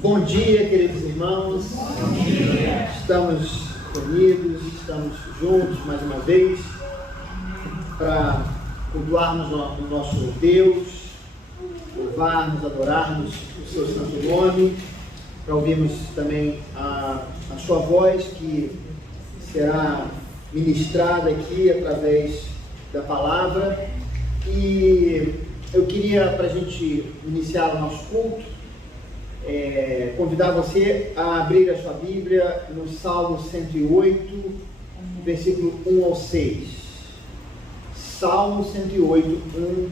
Bom dia, queridos irmãos. Bom dia. Estamos reunidos, estamos juntos mais uma vez para cultuarmos o nosso Deus, louvarmos, adorarmos o seu santo nome, para ouvirmos também a sua voz que será ministrada aqui através da palavra. E eu queria, para a gente iniciar o nosso culto, convidar você a abrir a sua Bíblia no Salmo 108, versículo 1 ao 6. Salmo 108,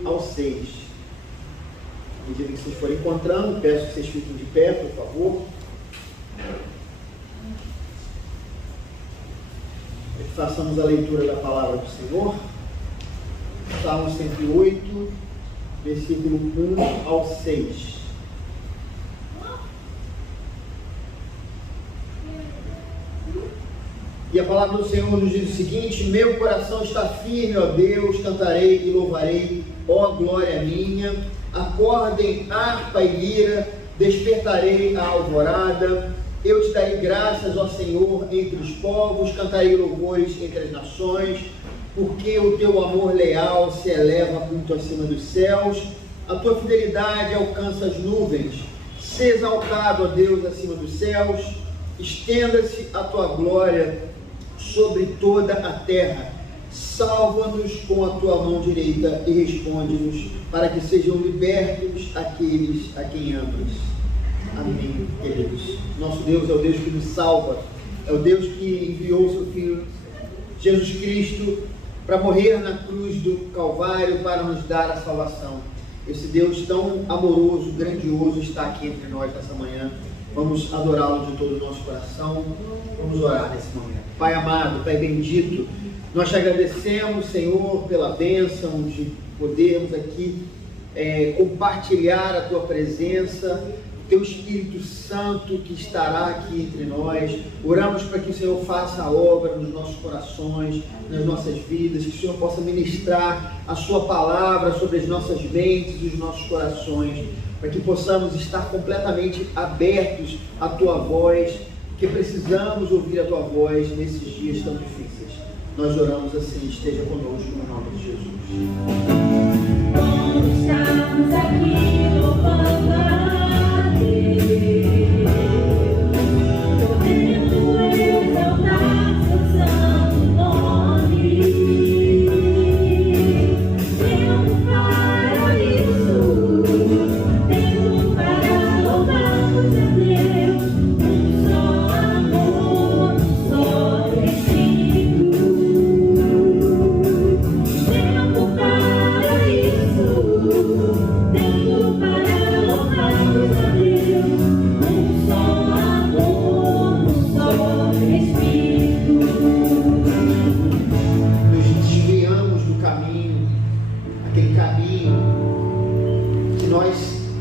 1 ao 6. À medida que vocês forem encontrando, peço que vocês fiquem de pé, por favor. E façamos a leitura da palavra do Senhor. Salmo 108, versículo 1 ao 6. E a palavra do Senhor nos diz o seguinte: meu coração está firme, ó Deus, cantarei e louvarei, ó glória minha. Acordem harpa e lira, despertarei a alvorada. Eu te darei graças, ó Senhor, entre os povos, cantarei louvores entre as nações, porque o teu amor leal se eleva muito acima dos céus, a tua fidelidade alcança as nuvens. Se exaltado, ó Deus, acima dos céus, estenda-se a tua glória sobre toda a terra. Salva-nos com a tua mão direita e responde-nos, para que sejam libertos aqueles a quem amas. Amém, queridos. Nosso Deus é o Deus que nos salva, é o Deus que enviou o seu Filho Jesus Cristo para morrer na cruz do Calvário para nos dar a salvação. Esse Deus tão amoroso, grandioso está aqui entre nós nessa manhã. Vamos adorá-lo de todo o nosso coração. Vamos orar nesse momento. Pai amado, Pai bendito, nós te agradecemos, Senhor, pela bênção de podermos aqui compartilhar a tua presença, teu Espírito Santo que estará aqui entre nós. Oramos para que o Senhor faça a obra nos nossos corações, nas nossas vidas, que o Senhor possa ministrar a sua palavra sobre as nossas mentes e os nossos corações, para que possamos estar completamente abertos à tua voz, que precisamos ouvir a tua voz nesses dias tão difíceis. Nós oramos assim: esteja conosco no nome de Jesus. Quando estamos aqui louvando a Deus, podendo exaltar seu santo nome, tempo para isso, tempo para louvarmos a Deus, um só amor, um só Espírito. Tempo para isso, tempo para louvarmos a Deus, um só amor, um só Espírito. Nos desviamos do caminho, aquele caminho que nós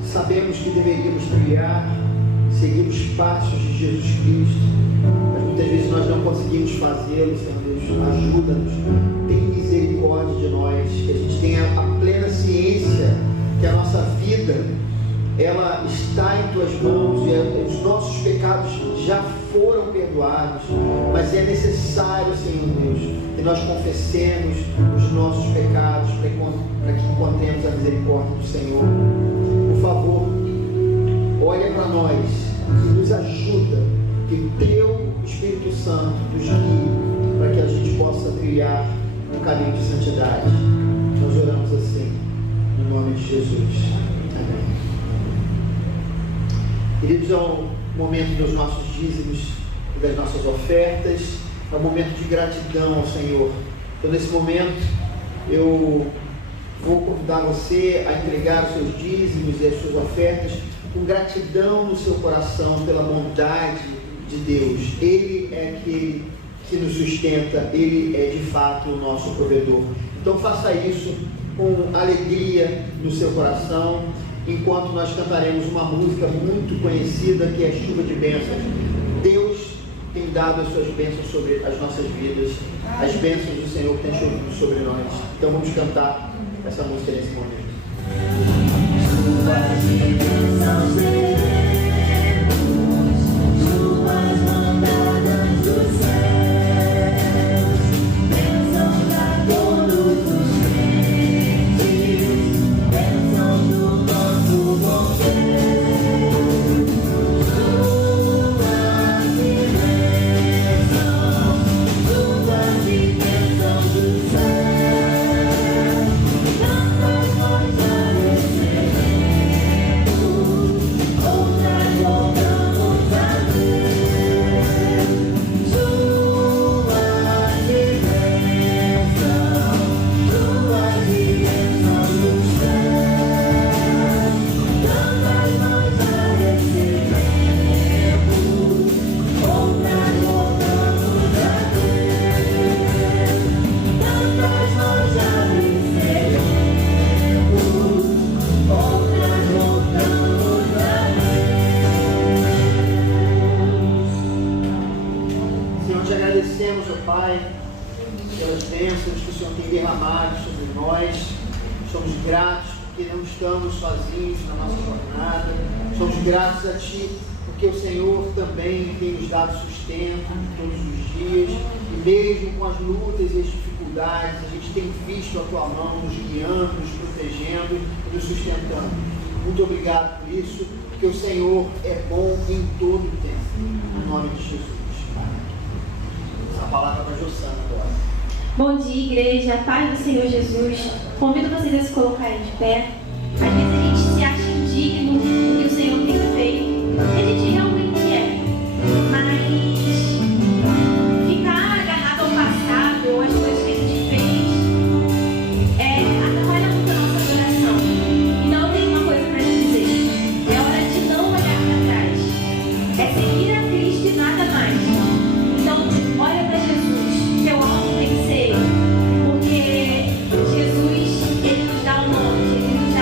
sabemos que deveríamos trilhar, seguir os passos de Jesus Cristo, mas muitas vezes nós não conseguimos fazê-lo. Senhor Deus, ajuda-nos, tem misericórdia de nós, que a gente tenha a plena ciência que a nossa vida, ela está em tuas mãos, e os nossos pecados já foram perdoados, mas é necessário, Senhor Deus, que nós confessemos os nossos pecados para que encontremos a misericórdia do Senhor. Por favor, olha para nós e nos ajuda, que o teu Espírito Santo nos guie para que a gente possa trilhar um caminho de santidade. Nós oramos assim, no nome de Jesus. Amém. Queridos, é um momento dos nossos dízimos e das nossas ofertas, é um momento de gratidão ao Senhor. Então, nesse momento, eu vou convidar você a entregar os seus dízimos e as suas ofertas com gratidão no seu coração pela bondade de Deus. Ele é aquele que nos sustenta, Ele é de fato o nosso provedor. Então faça isso com alegria no seu coração, enquanto nós cantaremos uma música muito conhecida, que é Chuva de Bênçãos. Deus tem dado as suas bênçãos sobre as nossas vidas, as bênçãos do Senhor têm chovido sobre nós. Então vamos cantar essa música nesse momento. Chuva de bênçãos, porque não estamos sozinhos na nossa jornada. Somos gratos a Ti, porque o Senhor também tem nos dado sustento todos os dias, e mesmo com as lutas e as dificuldades, a gente tem visto a Tua mão nos guiando, nos protegendo e nos sustentando. Muito obrigado por isso, porque o Senhor é bom em todo o tempo. Em nome de Jesus. A palavra para a Jossana agora. Bom dia, igreja, paz do Senhor Jesus. Convido vocês a se colocarem de pé. Às vezes a gente se acha indigno do que o Senhor tem feito. E a gente realmente é. Mas ficar agarrado ao passado ou às coisas que a gente fez atrapalha muito a nossa adoração. Então eu tenho uma coisa para te dizer. É hora de não olhar para trás. É seguir a Cristo e nada mais. Então olha para Jesus. Teu alvo tem que ser Ele. Porque Jesus, Ele nos dá o norte, Ele nos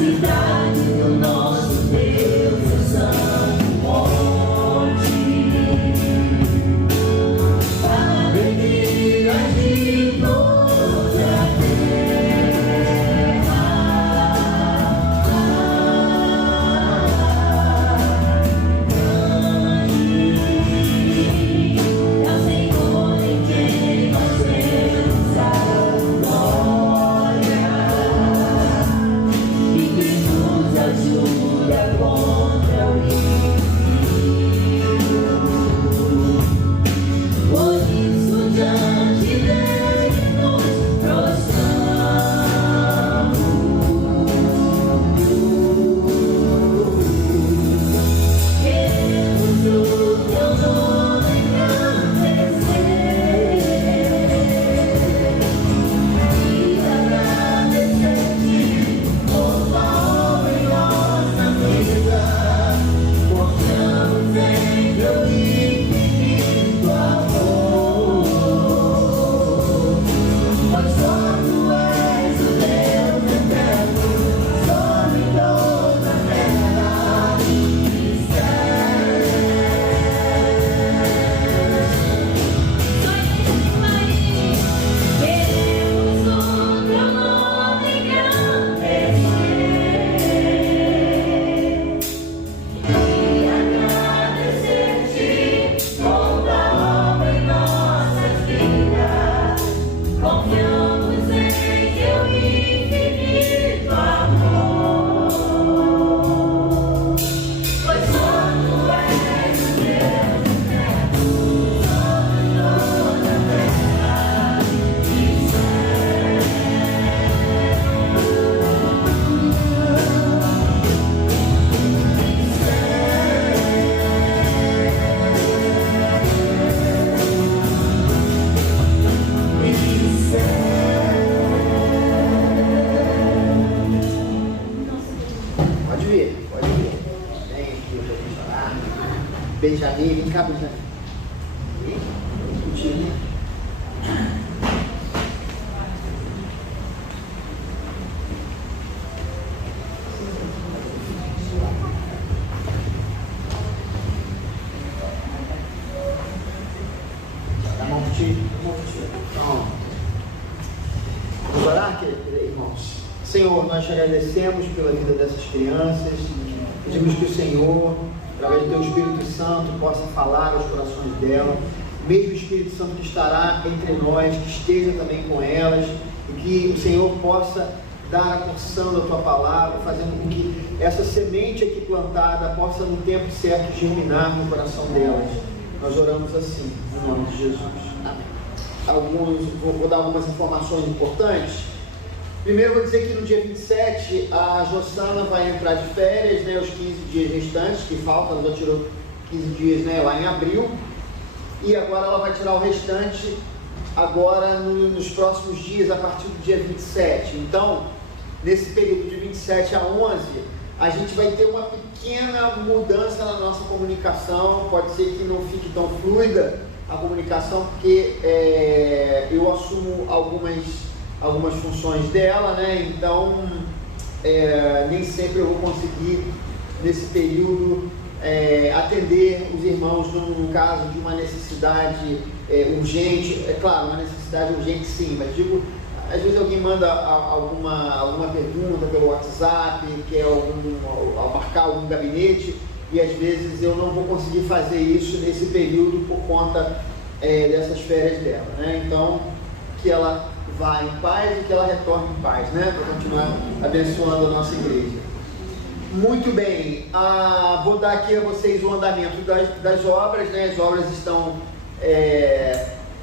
cidade do nosso Deus é santo monte. Alegria de toda a terra. É o Senhor em quem nós temos a glória e que nos ajuda contra o inimigo. Por isso diante dele nos prostramos. Queremos o teu nome engrandecer e agradecer-te por tua obra em nossa vida. Confiamos em teu infinito amor, pois só tu és o Deus eterno sobre toda a terra e céu. Queremos o teu nome engrandecer e agradecer-te por tua obra em nossas vidas. Confiamos em teu infinito amor, pois só tu és o Deus eterno sobre toda a terra e céu. Pode vir, pode vir. Vem aqui, eu vou chorar. Benjamin, vem cá, Benjamin. Vem contigo. Dá a mão pro tio, dá a mão pro tio. Pronto. Vamos orar, irmãos? Senhor, nós te agradecemos pela vida dessas crianças. Pedimos que o Senhor, através do teu Espírito Santo, possa falar aos corações delas. Mesmo o Espírito Santo que estará entre nós, que esteja também com elas, e que o Senhor possa dar a porção da tua palavra, fazendo com que essa semente aqui plantada possa no tempo certo germinar no coração delas. Nós oramos assim, no nome de Jesus. Amém. Vou dar algumas informações importantes. Primeiro, vou dizer que no dia 27 a Jossana vai entrar de férias, né, os 15 dias restantes que faltam. Ela já tirou 15 dias, né, lá em abril, e agora ela vai tirar o restante agora nos próximos dias, a partir do dia 27. Então, nesse período de 27 a 11, a gente vai ter uma pequena mudança na nossa comunicação. Pode ser que não fique tão fluida a comunicação, porque eu assumo algumas funções dela, né? Então nem sempre eu vou conseguir nesse período atender os irmãos no caso de uma necessidade urgente. É claro, uma necessidade urgente sim, mas digo, às vezes alguém manda alguma pergunta pelo WhatsApp, quer marcar algum gabinete, e às vezes eu não vou conseguir fazer isso nesse período por conta dessas férias dela, né? Então, que ela vá em paz e que ela retorne em paz, né? Para continuar abençoando a nossa igreja. Muito bem, vou dar aqui a vocês o andamento das obras, né? As obras estão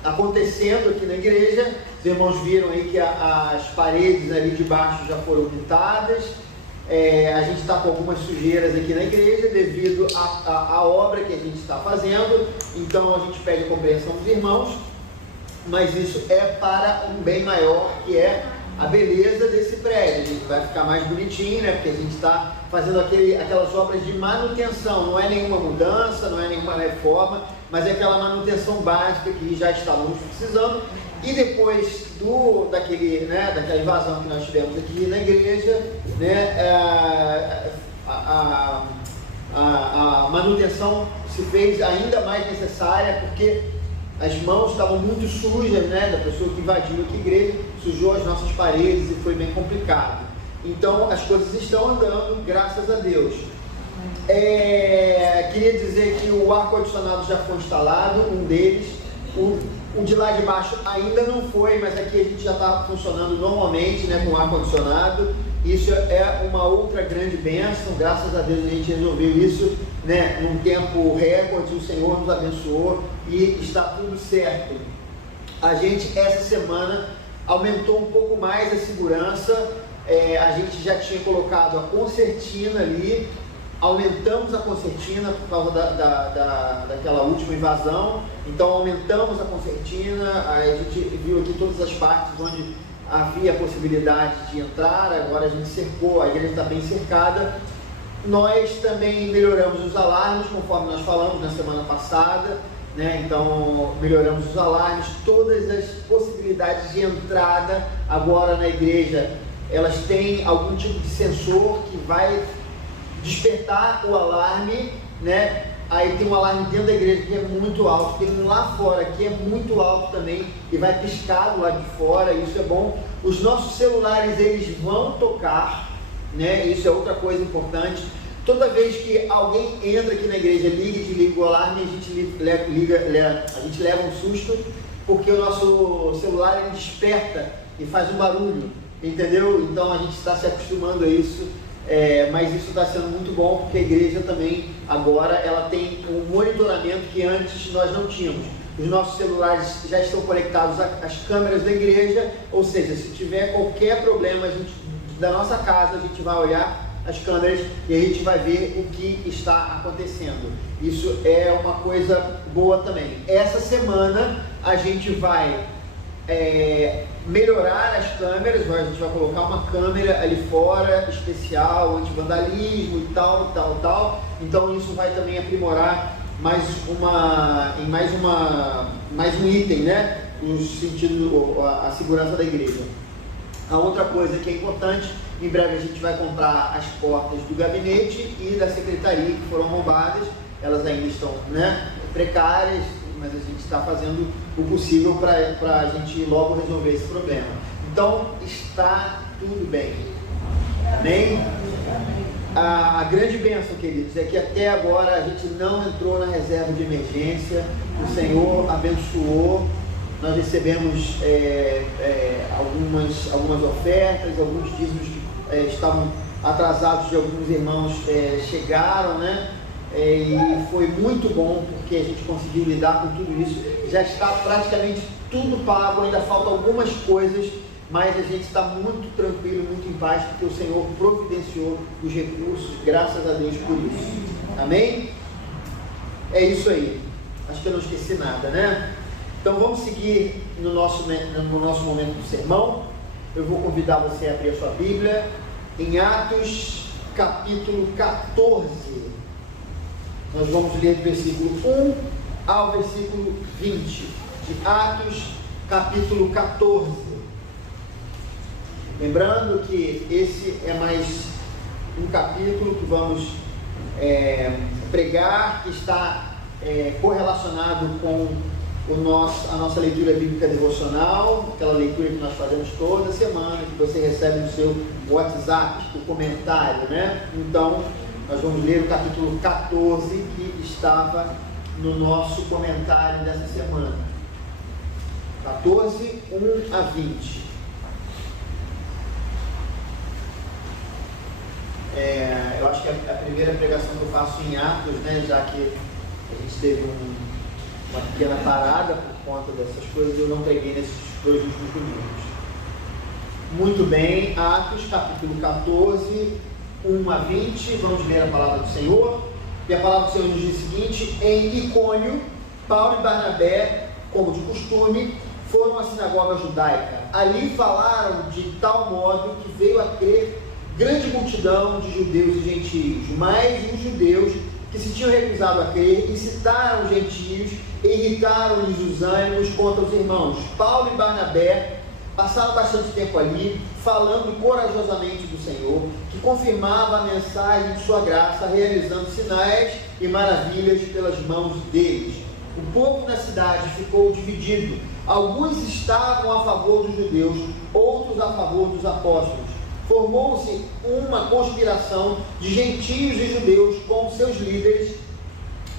acontecendo aqui na igreja. Os irmãos viram aí que as paredes ali de baixo já foram pintadas. A gente está com algumas sujeiras aqui na igreja devido à obra que a gente está fazendo. Então a gente pede a compreensão dos irmãos, mas isso é para um bem maior, que é a beleza desse prédio. A gente vai ficar mais bonitinho, né? Porque a gente está fazendo aquelas obras de manutenção. Não é nenhuma mudança, não é nenhuma reforma, mas é aquela manutenção básica que já estávamos precisando. E depois daquela invasão que nós tivemos aqui na igreja, né, a manutenção se fez ainda mais necessária, porque as mãos estavam muito sujas, né, da pessoa que invadiu aqui a igreja, sujou as nossas paredes e foi bem complicado. Então as coisas estão andando, graças a Deus. Queria dizer que o ar-condicionado já foi instalado, um deles. O de lá de baixo ainda não foi, mas aqui a gente já está funcionando normalmente, né, com ar-condicionado. Isso é uma outra grande bênção, graças a Deus a gente resolveu isso, né, num tempo recorde, o Senhor nos abençoou e está tudo certo. A gente essa semana aumentou um pouco mais a segurança, a gente já tinha colocado a concertina ali, aumentamos a concertina por causa daquela última invasão, então aumentamos a concertina, a gente viu aqui todas as partes onde havia a possibilidade de entrar, agora a gente cercou, a igreja está bem cercada. Nós também melhoramos os alarmes, conforme nós falamos na semana passada, né? Então melhoramos os alarmes, todas as possibilidades de entrada agora na igreja, elas têm algum tipo de sensor que vai despertar o alarme, né? Aí tem um alarme dentro da igreja que é muito alto, tem um lá fora que é muito alto também e vai piscar do lado de fora, isso é bom. Os nossos celulares, eles vão tocar, né? Isso é outra coisa importante. Toda vez que alguém entra aqui na igreja, liga e desliga o alarme, a gente leva um susto, porque o nosso celular ele desperta e faz um barulho, entendeu? Então a gente está se acostumando a isso. Mas isso está sendo muito bom, porque a igreja também agora ela tem um monitoramento que antes nós não tínhamos. Os nossos celulares já estão conectados às câmeras da igreja, ou seja, se tiver qualquer problema da nossa casa, a gente vai olhar as câmeras e a gente vai ver o que está acontecendo. Isso é uma coisa boa também. Essa semana a gente vai melhorar as câmeras, a gente vai colocar uma câmera ali fora, especial, anti-vandalismo e tal. Então isso vai também aprimorar mais um item, né, no sentido a segurança da igreja. A outra coisa que é importante, em breve a gente vai comprar as portas do gabinete e da secretaria que foram roubadas. Elas ainda estão, né, precárias, mas a gente está fazendo o possível para a gente logo resolver esse problema. Então, está tudo bem. Amém? A grande bênção, queridos, é que até agora a gente não entrou na reserva de emergência, o Senhor abençoou, nós recebemos algumas ofertas, alguns dízimos que estavam atrasados de alguns irmãos chegaram, né? E foi muito bom, porque a gente conseguiu lidar com tudo isso. Já está praticamente tudo pago, ainda faltam algumas coisas, mas a gente está muito tranquilo, muito em paz, porque o Senhor providenciou os recursos, graças a Deus por isso. Amém? É isso aí. Acho que eu não esqueci nada, né? Então vamos seguir no nosso momento do sermão. Eu vou convidar você a abrir a sua Bíblia em Atos capítulo 14. Nós vamos ler do versículo 1 ao versículo 20, de Atos, capítulo 14. Lembrando que esse é mais um capítulo que vamos pregar, que está correlacionado com a nossa leitura bíblica devocional, aquela leitura que nós fazemos toda semana, que você recebe no seu WhatsApp, o comentário, né? Então, nós vamos ler o capítulo 14, que estava no nosso comentário dessa semana. 14, 1 a 20. Eu acho que é a primeira pregação que eu faço em Atos, né? Já que a gente teve uma pequena parada por conta dessas coisas, eu não preguei nesses 2 últimos domingos. Muito bem, Atos, capítulo 14, 1 a 20, vamos ler a palavra do Senhor. E a palavra do Senhor nos diz o seguinte: em Icônio, Paulo e Barnabé, como de costume, foram à sinagoga judaica. Ali falaram de tal modo que veio a crer grande multidão de judeus e gentios, mas os judeus que se tinham recusado a crer incitaram os gentios e irritaram-lhes os ânimos contra os irmãos. Paulo e Barnabé passaram bastante tempo ali, falando corajosamente do Senhor, que confirmava a mensagem de sua graça, realizando sinais e maravilhas pelas mãos deles. O povo na cidade ficou dividido. Alguns estavam a favor dos judeus, outros a favor dos apóstolos. Formou-se uma conspiração de gentios e judeus com seus líderes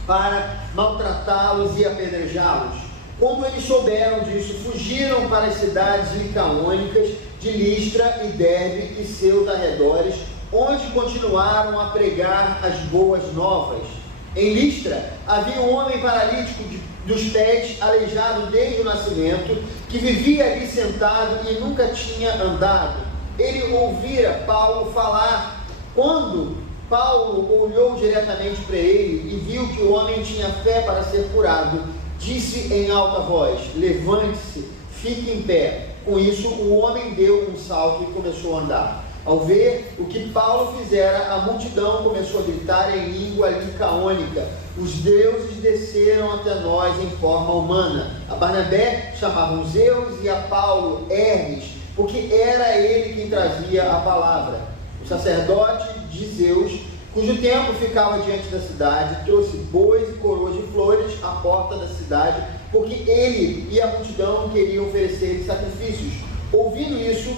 para maltratá-los e apedrejá-los. Quando eles souberam disso, fugiram para as cidades licaônicas de Listra e Derbe e seus arredores, onde continuaram a pregar as boas novas. Em Listra havia um homem paralítico dos pés, aleijado desde o nascimento, que vivia ali sentado e nunca tinha andado. Ele ouvira Paulo falar. Quando Paulo olhou diretamente para ele e viu que o homem tinha fé para ser curado, disse em alta voz: levante-se, fique em pé. Com isso, o homem deu um salto e começou a andar. Ao ver o que Paulo fizera, a multidão começou a gritar em língua licaônica: os deuses desceram até nós em forma humana. A Barnabé chamavam Zeus e a Paulo Hermes, porque era ele quem trazia a palavra. O sacerdote de Zeus, cujo templo ficava diante da cidade, trouxe bois e coroas de flores à porta da cidade, porque ele e a multidão queriam oferecer sacrifícios. Ouvindo isso,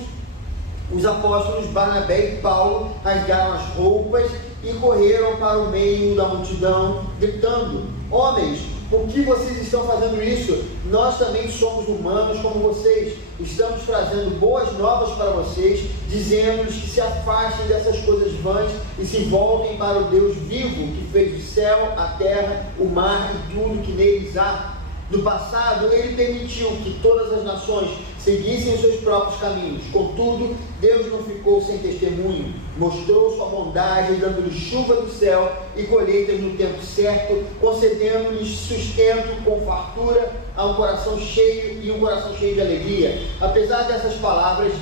os apóstolos Barnabé e Paulo rasgaram as roupas e correram para o meio da multidão, gritando: homens, por que vocês estão fazendo isso? Nós também somos humanos como vocês. Estamos trazendo boas novas para vocês, dizendo-lhes que se afastem dessas coisas vãs e se voltem para o Deus vivo, que fez o céu, a terra, o mar e tudo que neles há. No passado, ele permitiu que todas as nações seguissem os seus próprios caminhos. Contudo, Deus não ficou sem testemunho. Mostrou sua bondade, dando-lhes chuva do céu e colheitas no tempo certo, concedendo-lhes sustento com fartura a um coração cheio e um coração cheio de alegria. Apesar dessas palavras,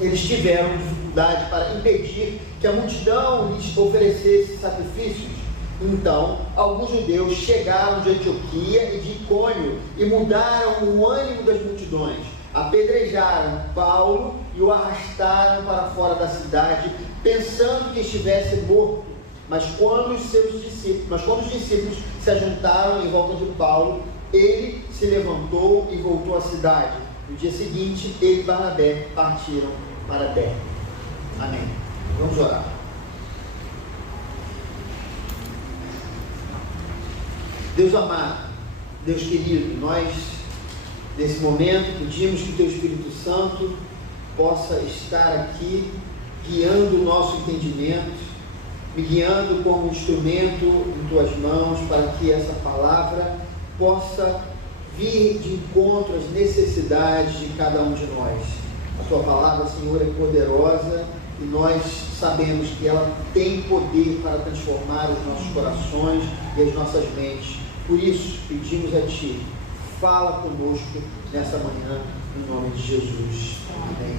eles tiveram dificuldade para impedir que a multidão lhes oferecesse sacrifícios. Então, alguns judeus chegaram de Antioquia e de Icônio e mudaram o ânimo das multidões. Apedrejaram Paulo e o arrastaram para fora da cidade, pensando que estivesse morto. Mas quando os discípulos se ajuntaram em volta de Paulo, ele se levantou e voltou à cidade. No dia seguinte, ele e Barnabé partiram para Derbe. Amém. Vamos orar. Deus amado, Deus querido, nós nesse momento pedimos que o Teu Espírito Santo possa estar aqui guiando o nosso entendimento, me guiando como instrumento em Tuas mãos, para que essa palavra possa vir de encontro às necessidades de cada um de nós. A Tua palavra, Senhor, é poderosa e nós sabemos que ela tem poder para transformar os nossos corações e as nossas mentes. Por isso, pedimos a Ti, fala conosco nessa manhã, em nome de Jesus. Amém.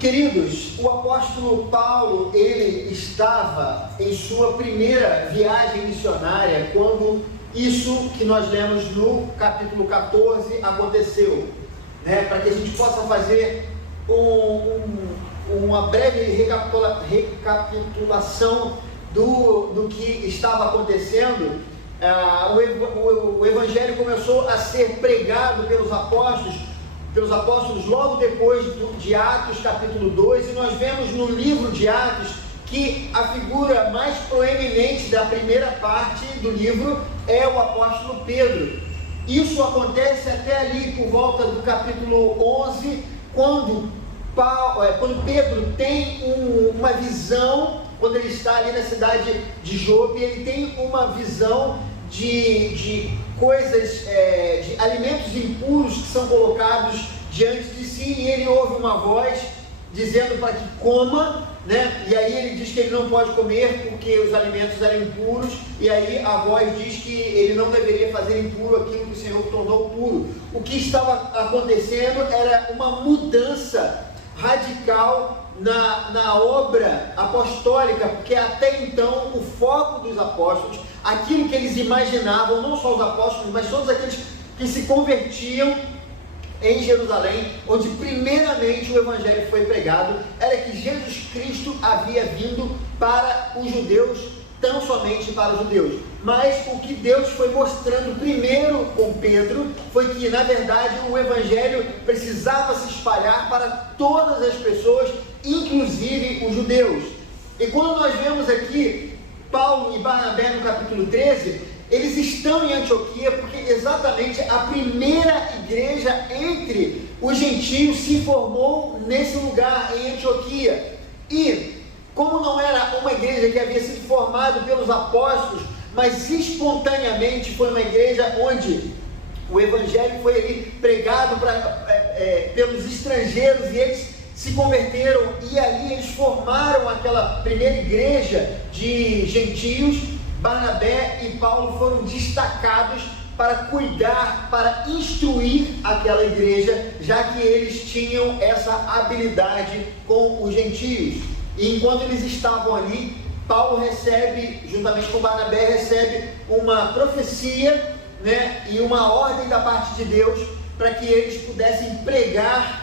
Queridos, o apóstolo Paulo, ele estava em sua primeira viagem missionária, quando isso que nós lemos no capítulo 14 aconteceu. Para que a gente possa fazer uma breve recapitulação do que estava acontecendo, o Evangelho começou a ser pregado pelos apóstolos logo depois de Atos capítulo 2, e nós vemos no livro de Atos que a figura mais proeminente da primeira parte do livro é o apóstolo Pedro. Isso acontece até ali por volta do capítulo 11, quando Pedro tem uma visão. Quando ele está ali na cidade de Jope, ele tem uma visão de coisas, de alimentos impuros que são colocados diante de si, e ele ouve uma voz dizendo para que coma, e aí ele diz que ele não pode comer porque os alimentos eram impuros, e aí a voz diz que ele não deveria fazer impuro aquilo que o Senhor tornou puro. O que estava acontecendo era uma mudança radical na obra apostólica, porque até então o foco dos apóstolos, aquilo que eles imaginavam, não só os apóstolos, mas todos aqueles que se convertiam, em Jerusalém, onde primeiramente o Evangelho foi pregado, era que Jesus Cristo havia vindo para os judeus, tão somente para os judeus. Mas o que Deus foi mostrando primeiro com Pedro foi que, na verdade, o Evangelho precisava se espalhar para todas as pessoas, inclusive os judeus. E quando nós vemos aqui Paulo e Barnabé no capítulo 13, eles estão em Antioquia porque exatamente a primeira igreja entre os gentios se formou nesse lugar, em Antioquia. E como não era uma igreja que havia sido formada pelos apóstolos, mas espontaneamente foi uma igreja onde o Evangelho foi ali pregado pelos estrangeiros e eles se converteram, e ali eles formaram aquela primeira igreja de gentios. Barnabé e Paulo foram destacados para cuidar, para instruir aquela igreja, já que eles tinham essa habilidade com os gentios. E enquanto eles estavam ali, Paulo recebe, juntamente com Barnabé, recebe uma profecia, né, e uma ordem da parte de Deus para que eles pudessem pregar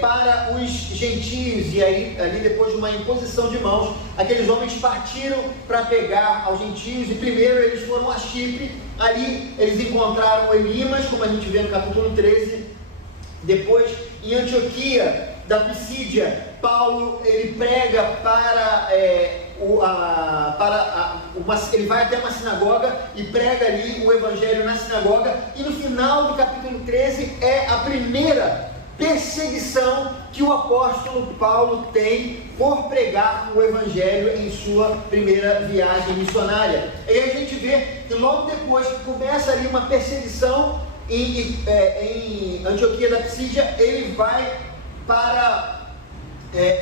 para os gentios. E aí, ali depois de uma imposição de mãos, aqueles homens partiram para pegar aos gentios, e primeiro eles foram a Chipre. Ali eles encontraram Elimas, como a gente vê no capítulo 13. Depois, em Antioquia da Pisídia, Paulo ele prega ele vai até uma sinagoga e prega ali o Evangelho na sinagoga, e no final do capítulo 13 é a primeira perseguição que o apóstolo Paulo tem por pregar o Evangelho em sua primeira viagem missionária. E aí a gente vê que logo depois que começa ali uma perseguição em Antioquia da Pisídia, ele vai para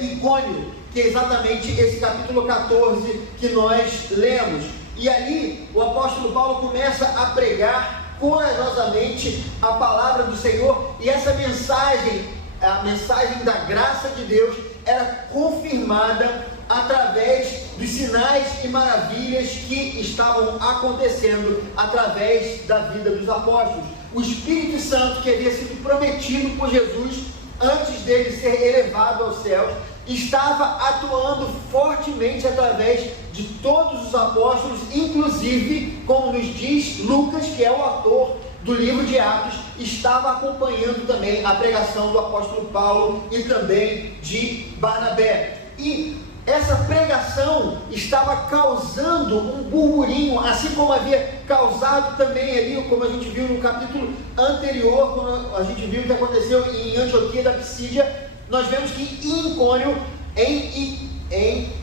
Icônio, que é exatamente esse capítulo 14 que nós lemos. E ali o apóstolo Paulo começa a pregar corajosamente a palavra do Senhor, e essa mensagem, a mensagem da graça de Deus, era confirmada através dos sinais e maravilhas que estavam acontecendo através da vida dos apóstolos. O Espírito Santo, que havia sido prometido por Jesus antes dele ser elevado aos céus, estava atuando fortemente através de todos os apóstolos, inclusive, como nos diz Lucas, que é o autor do livro de Atos, estava acompanhando também a pregação do apóstolo Paulo e também de Barnabé. E essa pregação estava causando um burburinho, assim como havia causado também ali, como a gente viu no capítulo anterior, quando a gente viu o que aconteceu em Antioquia da Pisídia. Nós vemos que em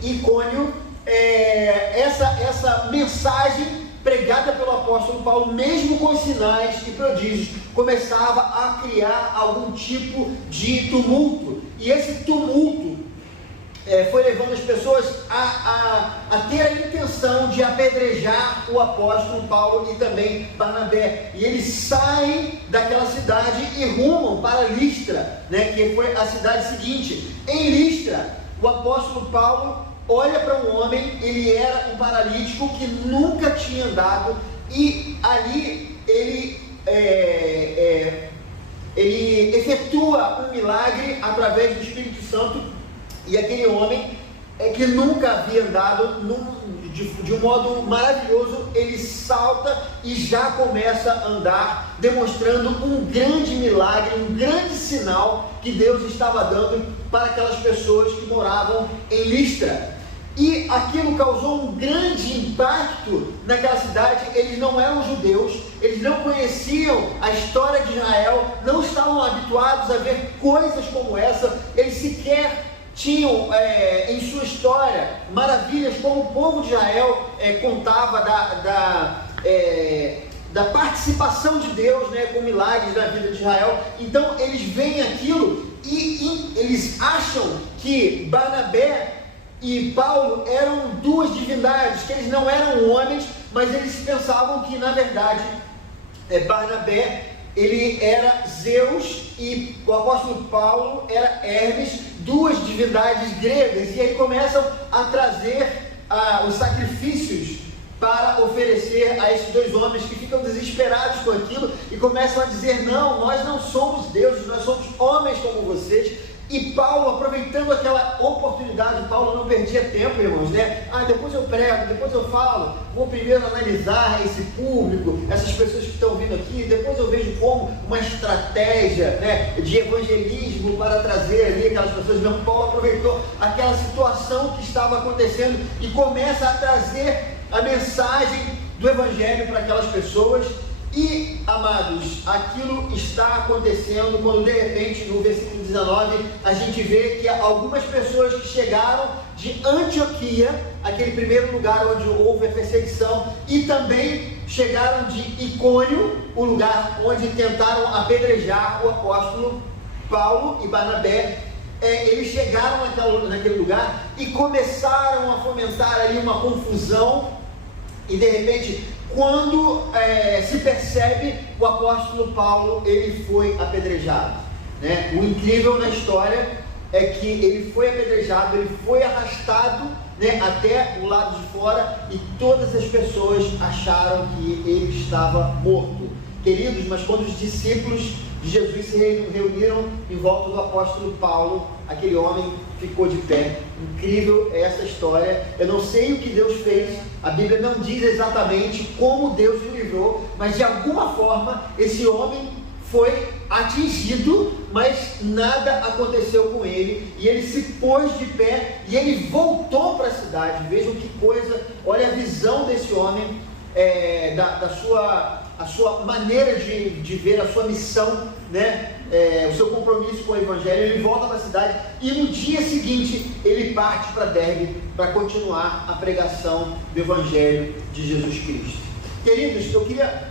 Icônio, essa mensagem pregada pelo apóstolo Paulo, mesmo com sinais e prodígios, começava a criar algum tipo de tumulto. E esse tumulto foi levando as pessoas a ter a intenção de apedrejar o apóstolo Paulo e também Barnabé. E eles saem daquela cidade e rumam para Listra, né, que foi a cidade seguinte. Em Listra, o apóstolo Paulo olha para um homem, ele era um paralítico que nunca tinha andado, e ali ele efetua um milagre através do Espírito Santo. E aquele homem que nunca havia andado de um modo maravilhoso, ele salta e já começa a andar, demonstrando um grande milagre, um grande sinal que Deus estava dando para aquelas pessoas que moravam em Listra. E aquilo causou um grande impacto naquela cidade. Eles não eram judeus, eles não conheciam a história de Israel, não estavam habituados a ver coisas como essa, eles sequer tinham em sua história maravilhas como o povo de Israel contava da participação de Deus, né, com milagres na vida de Israel. Então eles veem aquilo e eles acham que Barnabé e Paulo eram duas divindades, que eles não eram homens, mas eles pensavam que, na verdade, Barnabé ele era Zeus e o apóstolo Paulo era Hermes, duas divindades gregas. E aí começam a trazer os sacrifícios para oferecer a esses dois homens que ficam desesperados com aquilo e começam a dizer: não, nós não somos deuses, nós somos homens como vocês. E Paulo, aproveitando aquela oportunidade, Paulo não perdia tempo, irmãos, né? Depois eu prego, depois eu falo, vou primeiro analisar esse público, essas pessoas que estão vindo aqui, depois eu vejo como uma estratégia, né, de evangelismo para trazer ali aquelas pessoas. Mesmo Paulo aproveitou aquela situação que estava acontecendo e começa a trazer a mensagem do evangelho para aquelas pessoas. E, amados, aquilo está acontecendo quando de repente no versículo 19 a gente vê que algumas pessoas que chegaram de Antioquia, aquele primeiro lugar onde houve a perseguição, e também chegaram de Icônio, o lugar onde tentaram apedrejar o apóstolo Paulo e Barnabé. Eles chegaram naquele lugar e começaram a fomentar ali uma confusão, e de repente, quando se percebe, o apóstolo Paulo, ele foi apedrejado, né? O incrível na história é que ele foi apedrejado, ele foi arrastado, né, até o lado de fora, e todas as pessoas acharam que ele estava morto. Queridos, mas quando os discípulos de Jesus se reuniram em volta do apóstolo Paulo, aquele homem ficou de pé. Incrível é essa história. Eu não sei o que Deus fez, a Bíblia não diz exatamente como Deus o livrou, mas de alguma forma esse homem foi atingido, mas nada aconteceu com ele, e ele se pôs de pé e ele voltou para a cidade. Vejam que coisa, olha a visão desse homem, a sua maneira de ver a sua missão, né? O seu compromisso com o evangelho. Ele volta para a cidade e no dia seguinte ele parte para Derbe para continuar a pregação do evangelho de Jesus Cristo. Queridos, eu queria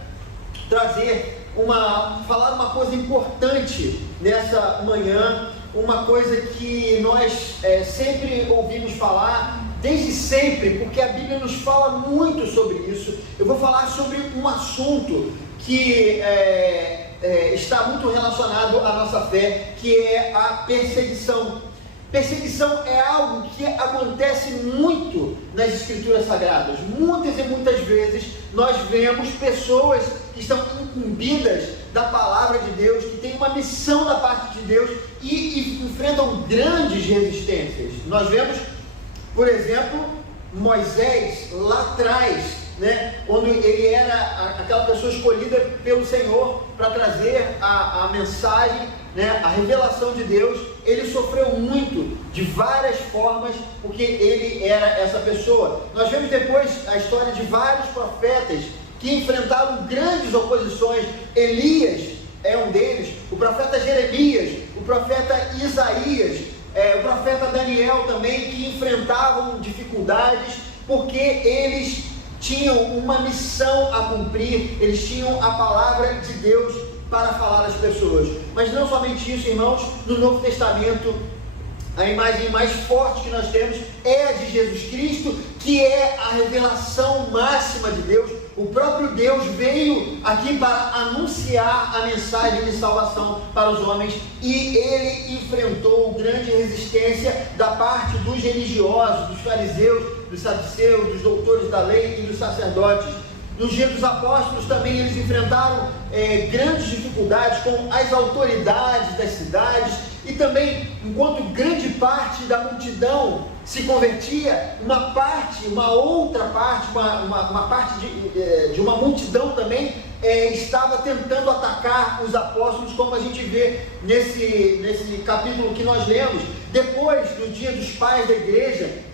falar uma coisa importante nessa manhã, uma coisa que nós sempre ouvimos falar, desde sempre, porque a Bíblia nos fala muito sobre isso. Eu vou falar sobre um assunto que está muito relacionado à nossa fé, que é a perseguição. Perseguição é algo que acontece muito nas Escrituras Sagradas. Muitas e muitas vezes nós vemos pessoas que estão incumbidas da palavra de Deus, que têm uma missão da parte de Deus e enfrentam grandes resistências. Nós vemos, por exemplo, Moisés lá atrás, né, quando ele era aquela pessoa escolhida pelo Senhor para trazer a mensagem, né, a revelação de Deus. Ele sofreu muito, de várias formas, porque ele era essa pessoa. Nós vemos depois a história de vários profetas que enfrentaram grandes oposições. Elias é um deles, o profeta Jeremias, o profeta Isaías, o profeta Daniel também, que enfrentavam dificuldades, porque eles tinham uma missão a cumprir, eles tinham a palavra de Deus para falar às pessoas. Mas não somente isso, irmãos. No Novo Testamento, a imagem mais forte que nós temos é a de Jesus Cristo, que é a revelação máxima de Deus. O próprio Deus veio aqui para anunciar a mensagem de salvação para os homens, e ele enfrentou grande resistência da parte dos religiosos, dos fariseus, dos saduceus, dos doutores da lei e dos sacerdotes. No dia dos apóstolos também eles enfrentaram grandes dificuldades com as autoridades das cidades, e também, enquanto grande parte da multidão se convertia, uma outra parte de uma multidão também estava tentando atacar os apóstolos, como a gente vê nesse capítulo que nós lemos. Depois, no dia dos pais da igreja,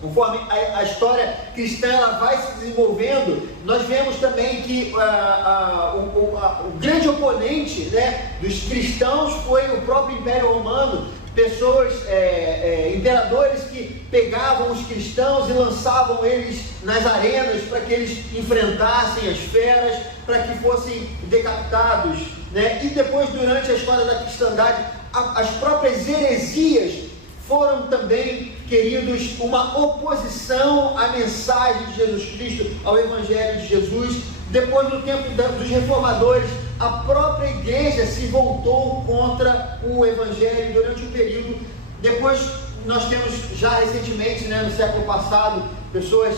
conforme a história cristã ela vai se desenvolvendo, nós vemos também que o grande oponente, né, dos cristãos foi o próprio Império Romano. Pessoas, imperadores que pegavam os cristãos e lançavam eles nas arenas para que eles enfrentassem as feras, para que fossem decapitados, né? E depois, durante a história da cristandade, as próprias heresias foram também, queridos, uma oposição à mensagem de Jesus Cristo, ao Evangelho de Jesus. Depois, no tempo dos reformadores, a própria igreja se voltou contra o Evangelho durante um período. Depois, nós temos já recentemente, né, no século passado, pessoas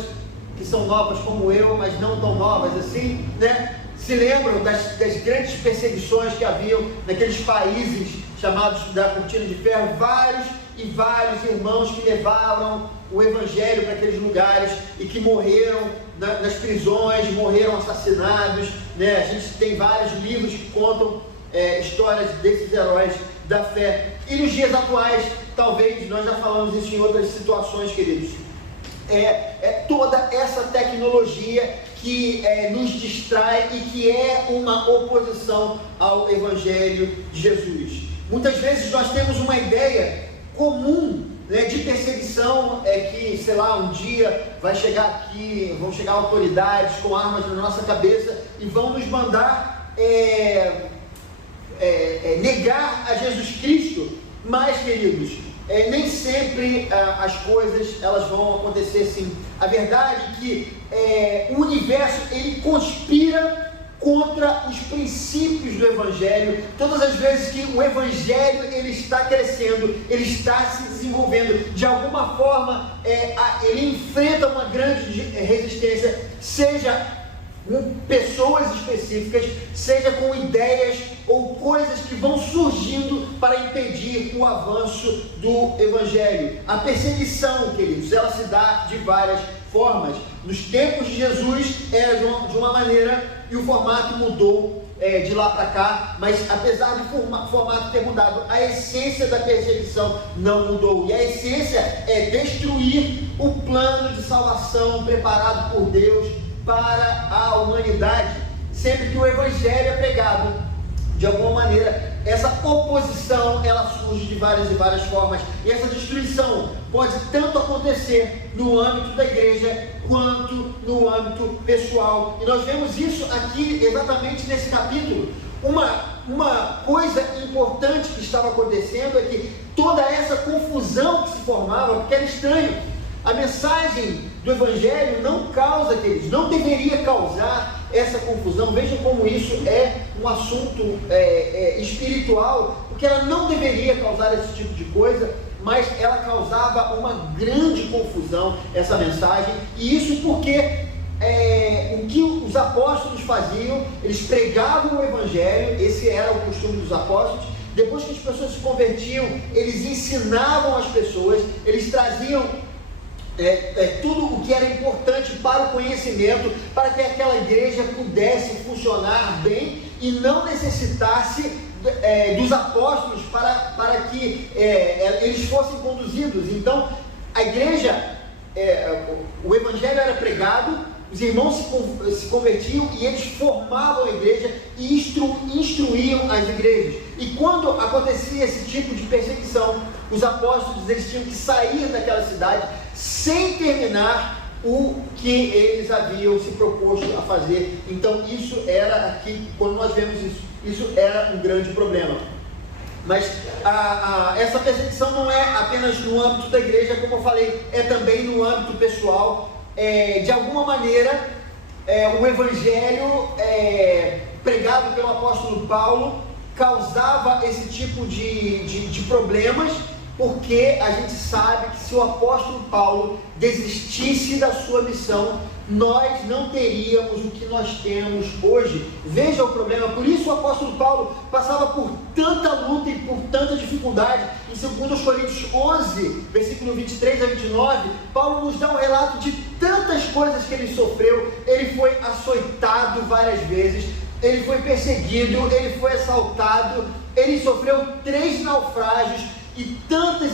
que são novas como eu, mas não tão novas assim, né? Se lembram das grandes perseguições que haviam naqueles países chamados da Cortina de Ferro, vários e vários irmãos que levavam o Evangelho para aqueles lugares e que morreram nas prisões, morreram assassinados, né? A gente tem vários livros que contam histórias desses heróis da fé. E nos dias atuais, talvez, nós já falamos isso em outras situações, queridos, toda essa tecnologia que nos distrai e que é uma oposição ao Evangelho de Jesus. Muitas vezes nós temos uma ideia comum, né, de perseguição, que, sei lá, um dia vai chegar aqui, vão chegar autoridades com armas na nossa cabeça e vão nos mandar negar a Jesus Cristo. Mas, queridos, nem sempre as coisas elas vão acontecer assim. A verdade é que o universo ele conspira contra os princípios do Evangelho. Todas as vezes que o Evangelho ele está crescendo, ele está se desenvolvendo, de alguma forma ele enfrenta uma grande resistência, seja com pessoas específicas, seja com ideias ou coisas que vão surgindo para impedir o avanço do Evangelho. A perseguição, queridos, ela se dá de várias formas. Nos tempos de Jesus era de uma maneira e o formato mudou de lá para cá, mas apesar do formato ter mudado, a essência da perseguição não mudou. E a essência é destruir o plano de salvação preparado por Deus para a humanidade. Sempre que o Evangelho é pregado, de alguma maneira, essa oposição ela surge de várias e várias formas, e essa destruição pode tanto acontecer no âmbito da igreja quanto no âmbito pessoal. E nós vemos isso aqui exatamente nesse capítulo. Uma coisa importante que estava acontecendo é que toda essa confusão que se formava, porque era estranho, a mensagem do Evangelho não causa, queridos, não deveria causar essa confusão. Vejam como isso é um assunto espiritual, porque ela não deveria causar esse tipo de coisa, mas ela causava uma grande confusão, essa mensagem. E isso porque o que os apóstolos faziam, eles pregavam o Evangelho, esse era o costume dos apóstolos. Depois que as pessoas se convertiam, eles ensinavam as pessoas, eles traziam tudo o que era importante para o conhecimento, para que aquela igreja pudesse funcionar bem e não necessitasse dos apóstolos para que eles fossem conduzidos. Então, a igreja, o Evangelho era pregado, os irmãos se convertiam e eles formavam a igreja e instruíam as igrejas. E quando acontecia esse tipo de perseguição, os apóstolos eles tinham que sair daquela cidade sem terminar o que eles haviam se proposto a fazer. Então isso era aqui, quando nós vemos isso era um grande problema. Mas essa perseguição não é apenas no âmbito da igreja, como eu falei, é também no âmbito pessoal. De alguma maneira, o Evangelho pregado pelo apóstolo Paulo causava esse tipo de problemas, porque a gente sabe que se o apóstolo Paulo desistisse da sua missão, nós não teríamos o que nós temos hoje. Veja o problema. Por isso o apóstolo Paulo passava por tanta luta e por tanta dificuldade. Em 2 Coríntios 11, versículo 23 a 29, Paulo nos dá um relato de tantas coisas que ele sofreu. Ele foi açoitado várias vezes, ele foi perseguido, ele foi assaltado, ele sofreu 3 naufrágios e tantas,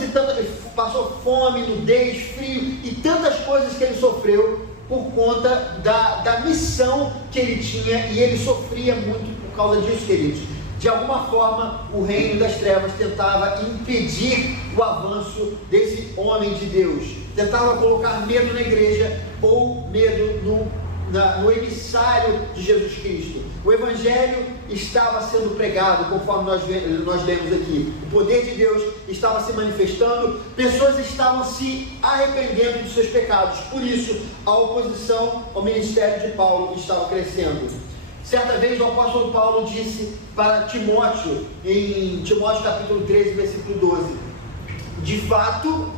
passou fome, nudez, frio e tantas coisas que ele sofreu por conta da missão que ele tinha, e ele sofria muito por causa disso, queridos. De alguma forma, o reino das trevas tentava impedir o avanço desse homem de Deus, tentava colocar medo na igreja ou medo no emissário de Jesus Cristo. O Evangelho estava sendo pregado, conforme nós lemos aqui. O poder de Deus estava se manifestando, pessoas estavam se arrependendo dos seus pecados. Por isso, a oposição ao ministério de Paulo estava crescendo. Certa vez o apóstolo Paulo disse para Timóteo, em Timóteo capítulo 13, versículo 12: de fato,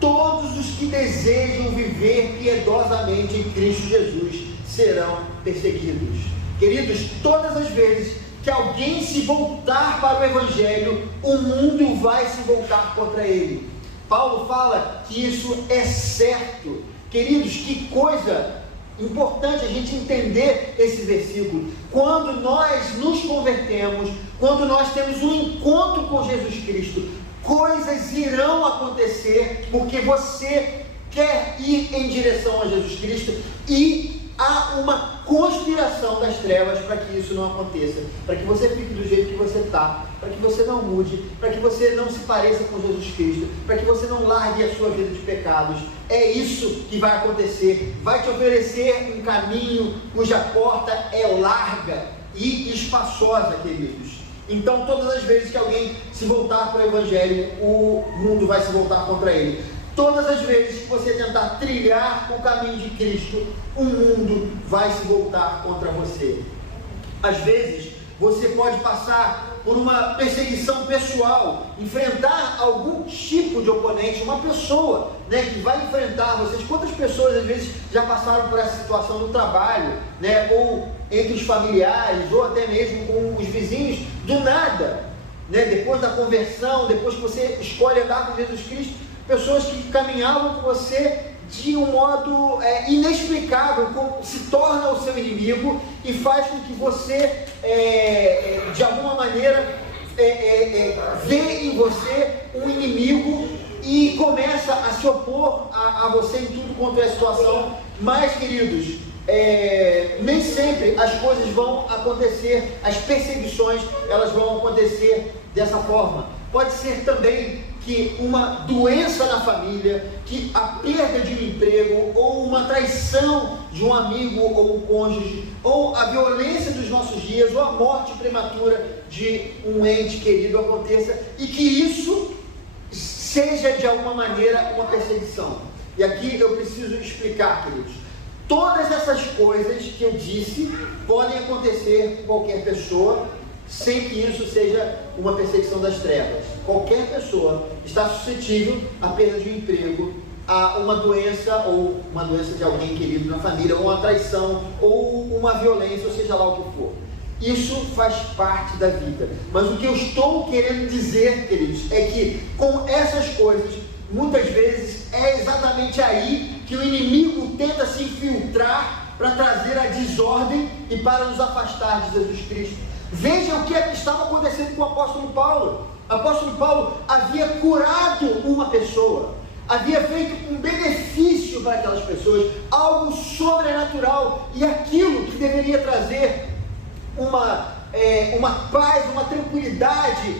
todos os que desejam viver piedosamente em Cristo Jesus serão perseguidos. Queridos, todas as vezes que alguém se voltar para o Evangelho, o mundo vai se voltar contra ele. Paulo fala que isso é certo. Queridos, que coisa importante a gente entender esse versículo. Quando nós nos convertemos, quando nós temos um encontro com Jesus Cristo, coisas irão acontecer, porque você quer ir em direção a Jesus Cristo, e há uma conspiração das trevas para que isso não aconteça, para que você fique do jeito que você está, para que você não mude, para que você não se pareça com Jesus Cristo, para que você não largue a sua vida de pecados. É isso que vai acontecer. Vai te oferecer um caminho cuja porta é larga e espaçosa, queridos. Então, todas as vezes que alguém se voltar para o Evangelho, o mundo vai se voltar contra ele. Todas as vezes que você tentar trilhar o caminho de Cristo, o mundo vai se voltar contra você. Às vezes, você pode passar por uma perseguição pessoal, enfrentar algum tipo de oponente, uma pessoa, que vai enfrentar vocês. Quantas pessoas às vezes já passaram por essa situação no trabalho, ou entre os familiares, ou até mesmo com os vizinhos, do nada, depois da conversão, depois que você escolhe andar com Jesus Cristo, pessoas que caminhavam com você de um modo inexplicável, se torna o seu inimigo e faz com que você, de alguma maneira, vê em você um inimigo e começa a se opor a você em tudo quanto é situação. Mas, queridos, nem sempre as coisas vão acontecer, as perseguições, elas vão acontecer dessa forma. Pode ser também que uma doença na família, que a perda de um emprego, ou uma traição de um amigo ou um cônjuge, ou a violência dos nossos dias, ou a morte prematura de um ente querido aconteça, e que isso seja de alguma maneira uma perseguição. E aqui eu preciso explicar, queridos. Todas essas coisas que eu disse podem acontecer com qualquer pessoa, sem que isso seja uma perseguição das trevas. Qualquer pessoa está suscetível à perda de um emprego, a uma doença, ou uma doença de alguém querido na família, ou uma traição, ou uma violência, ou seja lá o que for. Isso faz parte da vida. Mas o que eu estou querendo dizer, queridos, é que com essas coisas, muitas vezes é exatamente aí que o inimigo tenta se infiltrar para trazer a desordem e para nos afastar de Jesus Cristo. Veja o que estava acontecendo com o apóstolo Paulo. O apóstolo Paulo havia curado uma pessoa, havia feito um benefício para aquelas pessoas, algo sobrenatural, e aquilo que deveria trazer uma paz, uma tranquilidade,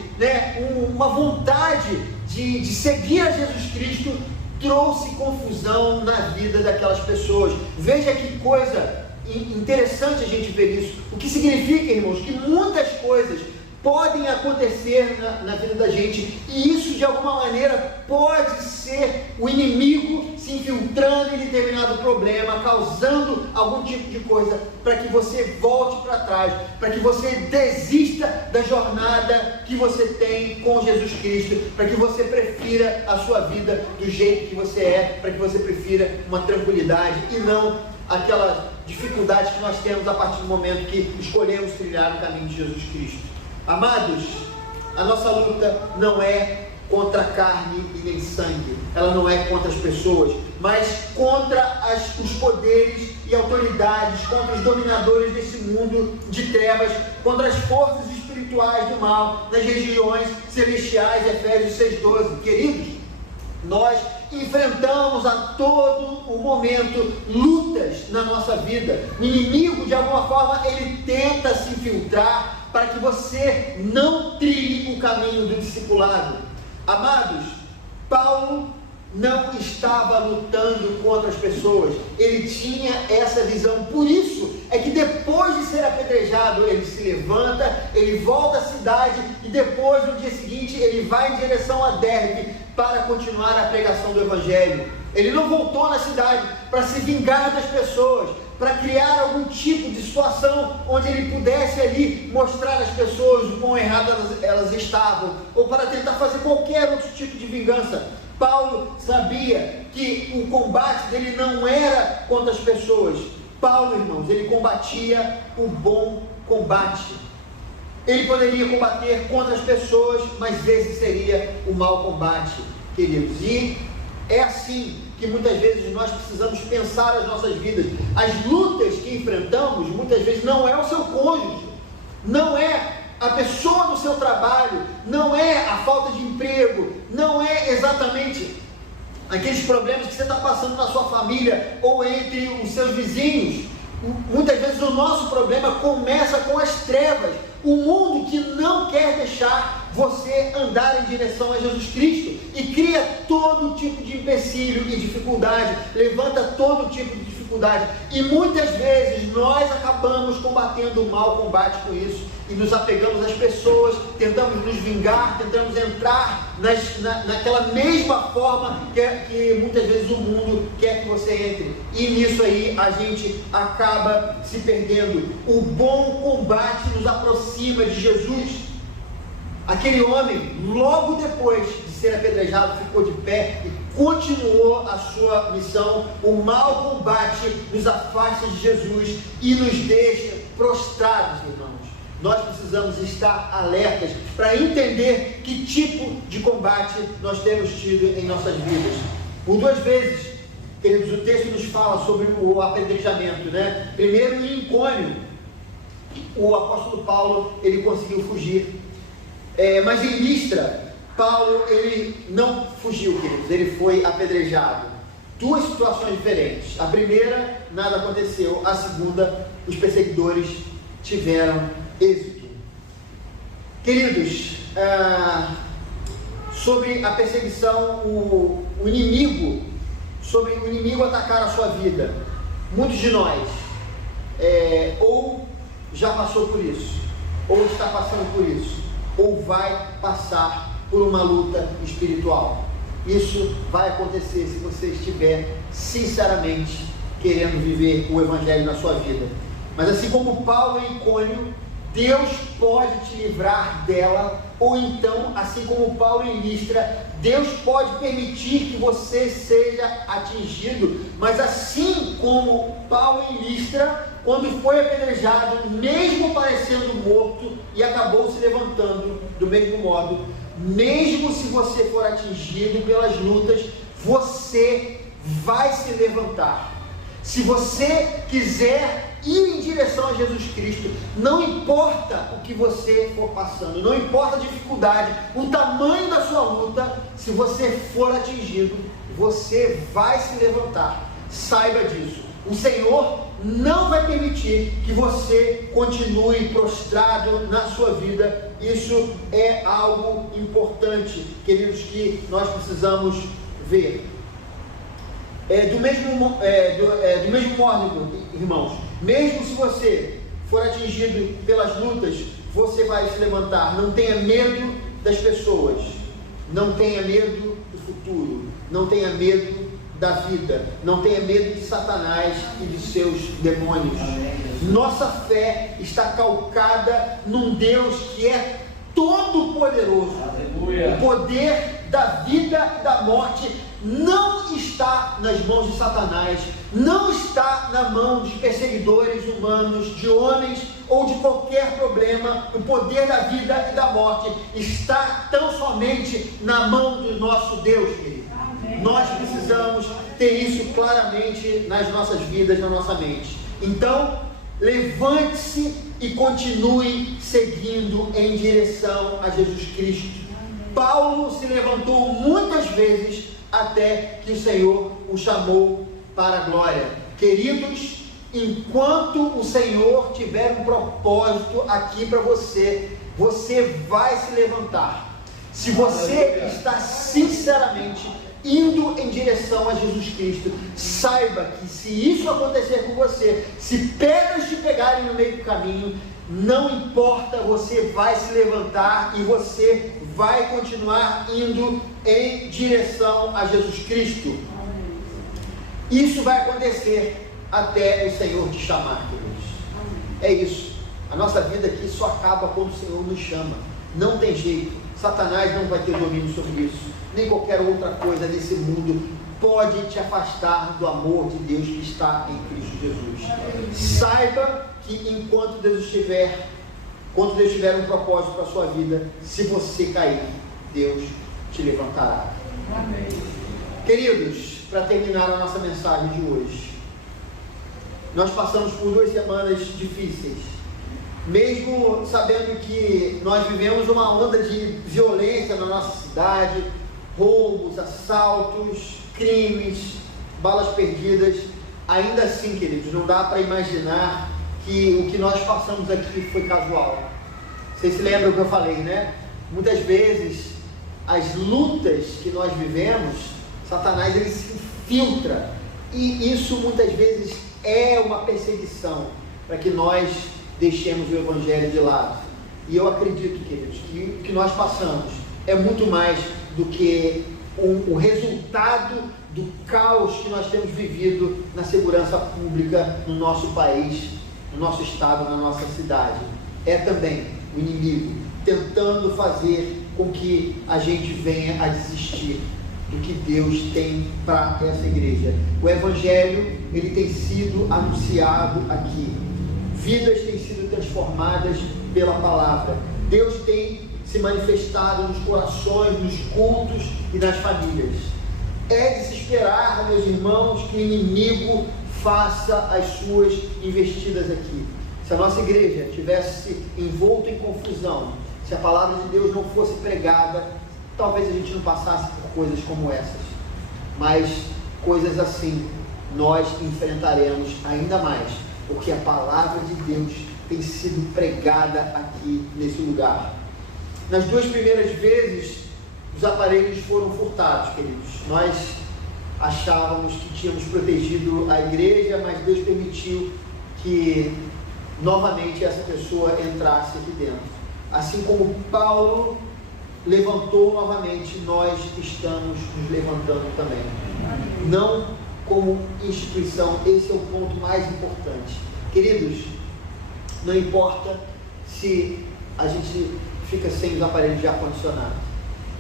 uma vontade de seguir a Jesus Cristo, trouxe confusão na vida daquelas pessoas. Veja que coisa interessante a gente ver isso. O que significa, irmãos, que muitas coisas podem acontecer na vida da gente, e isso de alguma maneira pode ser o inimigo se infiltrando em determinado problema, causando algum tipo de coisa, para que você volte para trás, para que você desista da jornada que você tem com Jesus Cristo, para que você prefira a sua vida do jeito que você é, para que você prefira uma tranquilidade e não aquela dificuldade que nós temos a partir do momento que escolhemos trilhar o caminho de Jesus Cristo. Amados, a nossa luta não é contra a carne e nem sangue, ela não é contra as pessoas, mas contra os poderes e autoridades, contra os dominadores desse mundo de trevas, contra as forças espirituais do mal nas regiões celestiais. Efésios 6,12. Queridos, nós enfrentamos a todo o momento lutas na nossa vida. O inimigo, de alguma forma, ele tenta se infiltrar para que você não trilhe o caminho do discipulado. Amados, Paulo não estava lutando contra as pessoas, ele tinha essa visão. Por isso é que depois de ser apedrejado, ele se levanta, ele volta à cidade, e depois, no dia seguinte, ele vai em direção a Derbe para continuar a pregação do Evangelho. Ele não voltou na cidade para se vingar das pessoas, para criar algum tipo de situação onde ele pudesse ali mostrar às pessoas o quão erradas elas estavam, ou para tentar fazer qualquer outro tipo de vingança. Paulo sabia que o combate dele não era contra as pessoas. Paulo, irmãos, ele combatia o bom combate. Ele poderia combater contra as pessoas, mas esse seria o mau combate, queridos. E é assim que muitas vezes nós precisamos pensar as nossas vidas. As lutas que enfrentamos, muitas vezes, não é o seu cônjuge, não é a pessoa no seu trabalho, não é a falta de emprego, não é exatamente aqueles problemas que você está passando na sua família ou entre os seus vizinhos. Muitas vezes o nosso problema começa com as trevas, o mundo que não quer deixar você andar em direção a Jesus Cristo e cria todo tipo de empecilho e dificuldade, levanta todo tipo de dificuldade, e muitas vezes nós acabamos combatendo o mau combate com isso e nos apegamos às pessoas, tentamos nos vingar, tentamos entrar naquela mesma forma que muitas vezes o mundo quer que você entre, e nisso aí a gente acaba se perdendo. O bom combate nos aproxima de Jesus. Aquele homem, logo depois de ser apedrejado, ficou de pé e continuou a sua missão. O mau combate nos afasta de Jesus e nos deixa prostrados, irmãos. Nós precisamos estar alertas para entender que tipo de combate nós temos tido em nossas vidas. Por 2 vezes, queridos, o texto nos fala sobre o apedrejamento, né? Primeiro, em Icônio, o apóstolo Paulo, ele conseguiu fugir. Mas em Listra, Paulo, ele não fugiu, queridos, ele foi apedrejado. 2 situações diferentes. A primeira, nada aconteceu. A segunda, os perseguidores tiveram êxito. Queridos, sobre a perseguição, o inimigo, sobre o inimigo atacar a sua vida, muitos de nós ou já passou por isso, ou está passando por isso, ou vai passar por uma luta espiritual. Isso vai acontecer se você estiver sinceramente querendo viver o Evangelho na sua vida. Mas assim como Paulo em Icônio, Deus pode te livrar dela, ou então, assim como Paulo em Listra, Deus pode permitir que você seja atingido. Mas assim como Paulo em Listra, quando foi apedrejado, mesmo parecendo morto, e acabou se levantando do mesmo modo, mesmo se você for atingido pelas lutas, você vai se levantar. Se você quiser ir em direção a Jesus Cristo, não importa o que você for passando, não importa a dificuldade, o tamanho da sua luta, se você for atingido, você vai se levantar. Saiba disso. O Senhor não vai permitir que você continue prostrado na sua vida. Isso é algo importante, queridos, que nós precisamos ver. Do mesmo modo, irmãos, mesmo se você for atingido pelas lutas, você vai se levantar. Não tenha medo das pessoas, não tenha medo do futuro, não tenha medo da vida, não tenha medo de Satanás e de seus demônios. Nossa fé está calcada num Deus que é todo poderoso. O poder da vida e da morte não está nas mãos de Satanás, não está na mão de perseguidores humanos, de homens ou de qualquer problema. O poder da vida e da morte está tão somente na mão do nosso Deus, querido. Nós precisamos ter isso claramente nas nossas vidas, na nossa mente. Então, levante-se e continue seguindo em direção a Jesus Cristo. Paulo se levantou muitas vezes até que o Senhor o chamou para a glória. Queridos, enquanto o Senhor tiver um propósito aqui para você, você vai se levantar. Se você está sinceramente indo em direção a Jesus Cristo, saiba que se isso acontecer com você, se pedras te pegarem no meio do caminho, não importa, você vai se levantar e você vai continuar indo em direção a Jesus Cristo. Isso vai acontecer até o Senhor te chamar, queridos. É isso. A nossa vida aqui só acaba quando o Senhor nos chama. Não tem jeito. Satanás não vai ter domínio sobre isso, nem qualquer outra coisa nesse mundo pode te afastar do amor de Deus que está em Cristo Jesus. Saiba que enquanto Deus tiver um propósito para a sua vida, se você cair, Deus te levantará. Amém. Queridos, para terminar a nossa mensagem de hoje, nós passamos por 2 semanas difíceis, mesmo sabendo que nós vivemos uma onda de violência na nossa cidade, roubos, assaltos, crimes, balas perdidas. Ainda assim, queridos, não dá para imaginar que o que nós passamos aqui foi casual. Vocês se lembram do que eu falei, né? Muitas vezes, as lutas que nós vivemos, Satanás ele se infiltra, e isso muitas vezes é uma perseguição para que nós deixemos o Evangelho de lado. E eu acredito, queridos, que o que nós passamos é muito mais do que o resultado do caos que nós temos vivido na segurança pública no nosso país, no nosso estado, na nossa cidade. É também o inimigo tentando fazer com que a gente venha a desistir do que Deus tem para essa igreja. O Evangelho, ele tem sido anunciado aqui. Vidas têm sido transformadas pela palavra. Deus tem se manifestado nos corações, nos cultos e nas famílias. É de se esperar, meus irmãos, que o inimigo faça as suas investidas aqui. Se a nossa igreja tivesse envolta em confusão, se a palavra de Deus não fosse pregada, talvez a gente não passasse por coisas como essas. Mas coisas assim nós enfrentaremos ainda mais, porque a palavra de Deus tem sido pregada aqui nesse lugar. Nas 2 primeiras vezes, os aparelhos foram furtados, queridos. Nós achávamos que tínhamos protegido a igreja, mas Deus permitiu que novamente essa pessoa entrasse aqui dentro. Assim como Paulo levantou novamente, nós estamos nos levantando também. Não como instituição, esse é o ponto mais importante. Queridos, não importa se a gente fica sem os aparelhos de ar-condicionado,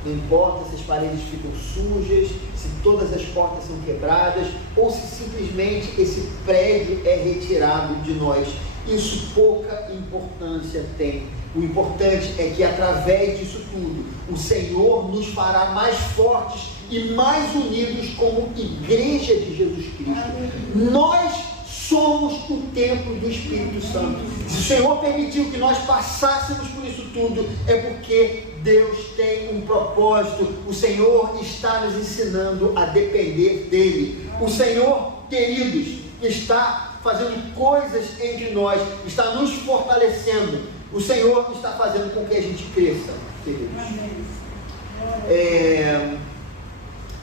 não importa se as paredes ficam sujas, se todas as portas são quebradas, ou se simplesmente esse prédio é retirado de nós. Isso pouca importância tem. O importante é que através disso tudo, o Senhor nos fará mais fortes e mais unidos como igreja de Jesus Cristo. Nós somos o templo do Espírito Santo. Se o Senhor permitiu que nós passássemos por isso tudo, é porque Deus tem um propósito. O Senhor está nos ensinando a depender dEle. O Senhor, queridos, está fazendo coisas entre nós, está nos fortalecendo. O Senhor está fazendo com que a gente cresça, queridos.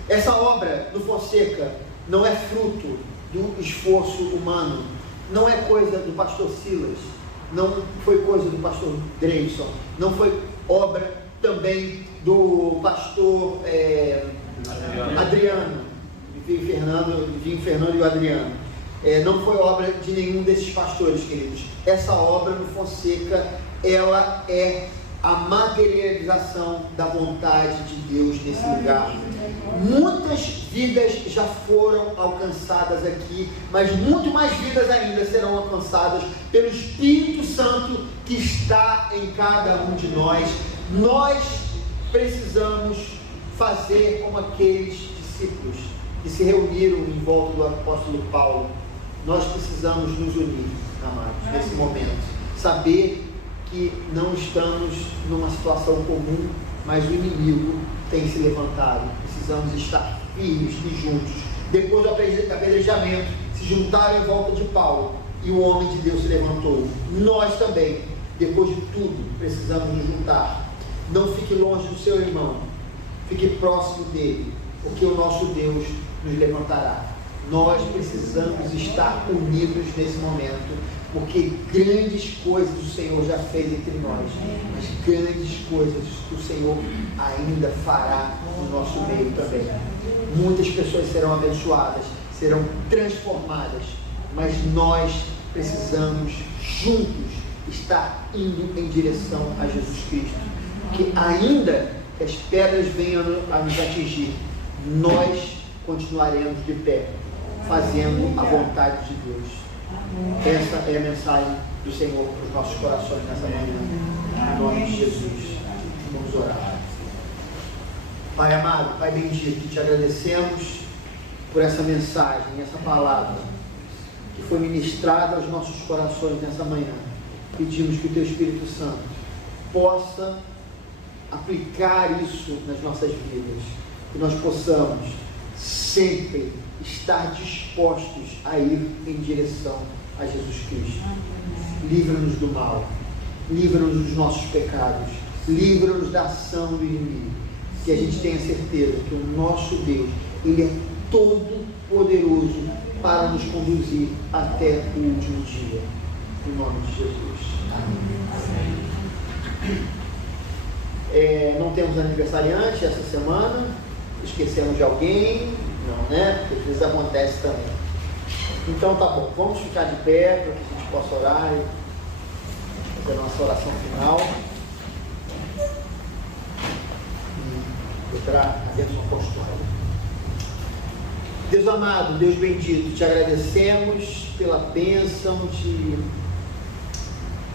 Essa obra do Fonseca não é fruto do esforço humano, não é coisa do pastor Silas, não foi coisa do pastor Dreyson, não foi obra também do pastor Adriano, Fernando e o Adriano. Não foi obra de nenhum desses pastores, queridos. Essa obra do Fonseca, ela é a materialização da vontade de Deus nesse lugar. Muitas vidas já foram alcançadas aqui, mas muito mais vidas ainda serão alcançadas pelo Espírito Santo que está em cada um de nós. Nós precisamos fazer como aqueles discípulos que se reuniram em volta do apóstolo Paulo. Nós precisamos nos unir, amados, nesse momento. Saber que não estamos numa situação comum, mas o inimigo tem se levantado. Precisamos estar firmes e juntos. Depois do apedrejamento, se juntaram em volta de Paulo e o homem de Deus se levantou. Nós também, depois de tudo, precisamos nos juntar. Não fique longe do seu irmão, fique próximo dele, porque o nosso Deus nos levantará. Nós precisamos estar unidos nesse momento, porque grandes coisas o Senhor já fez entre nós, mas grandes coisas o Senhor ainda fará no nosso meio também. Muitas pessoas serão abençoadas, serão transformadas, mas nós precisamos juntos estar indo em direção a Jesus Cristo. Que ainda que as pedras venham a nos atingir, nós continuaremos de pé, fazendo a vontade de Deus. Essa é a mensagem do Senhor para os nossos corações nessa manhã. Em nome de Jesus. Vamos orar. Pai amado, Pai bendito, te agradecemos por essa mensagem, essa palavra que foi ministrada aos nossos corações nessa manhã. Pedimos que o Teu Espírito Santo possa aplicar isso nas nossas vidas, que nós possamos sempre estar dispostos a ir em direção a Jesus Cristo. Livra-nos do mal, livra-nos dos nossos pecados, livra-nos da ação do inimigo, que a gente tenha certeza que o nosso Deus, Ele é todo poderoso para nos conduzir até o último dia. Em nome de Jesus. Amém. Não temos aniversariante essa semana. Esquecemos de alguém? Não, né? Porque às vezes acontece também. Então tá bom, vamos ficar de pé para que a gente possa orar e fazer a nossa oração final. E entrar a bênção apostólica. Deus amado, Deus bendito, te agradecemos pela bênção de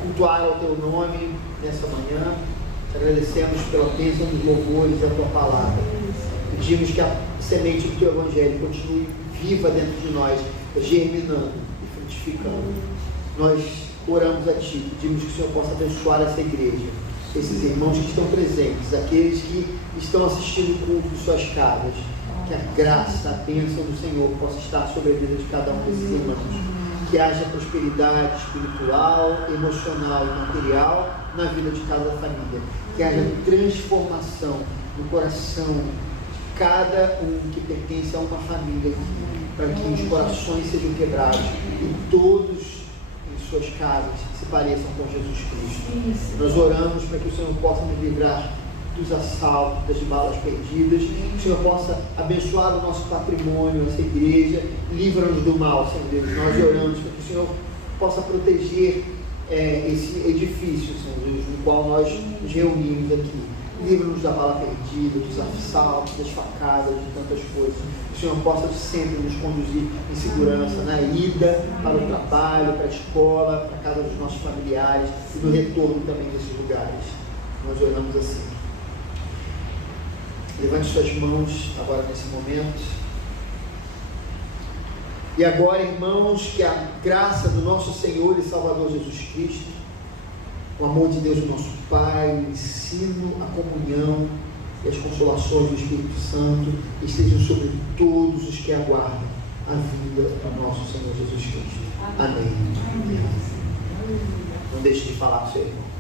cultuar ao Teu nome nessa manhã. Te agradecemos pela bênção dos louvores da Tua palavra. Pedimos que a semente do Teu Evangelho continue viva dentro de nós, germinando e frutificando. Nós oramos a Ti, pedimos que o Senhor possa abençoar essa igreja, esses irmãos que estão presentes, aqueles que estão assistindo o culto de suas casas. Que a graça, a bênção do Senhor possa estar sobre a vida de cada um desses irmãos. Que haja prosperidade espiritual, emocional e material na vida de cada família. Que haja transformação no coração de cada um que pertence a uma família aqui, para que os corações sejam quebrados e todos em suas casas se pareçam com Jesus Cristo. Nós oramos para que o Senhor possa nos livrar dos assaltos, das balas perdidas, que o Senhor possa abençoar o nosso patrimônio, essa igreja, livra-nos do mal, Senhor Deus. Nós oramos para que o Senhor possa proteger esse edifício, Senhor Deus, no qual nós nos reunimos aqui. Livra-nos da bala perdida, dos assaltos, das facadas, de tantas coisas. Que o Senhor possa sempre nos conduzir em segurança na ida para o trabalho, para a escola, para a casa dos nossos familiares e no retorno também desses lugares. Nós oramos assim. Levante suas mãos agora nesse momento. E agora, irmãos, que a graça do nosso Senhor e Salvador Jesus Cristo, o amor de Deus, o nosso Pai, o ensino, a comunhão e as consolações do Espírito Santo estejam sobre todos os que aguardam a vinda do nosso Senhor Jesus Cristo. Amém. Não deixe de falar com o seu irmão.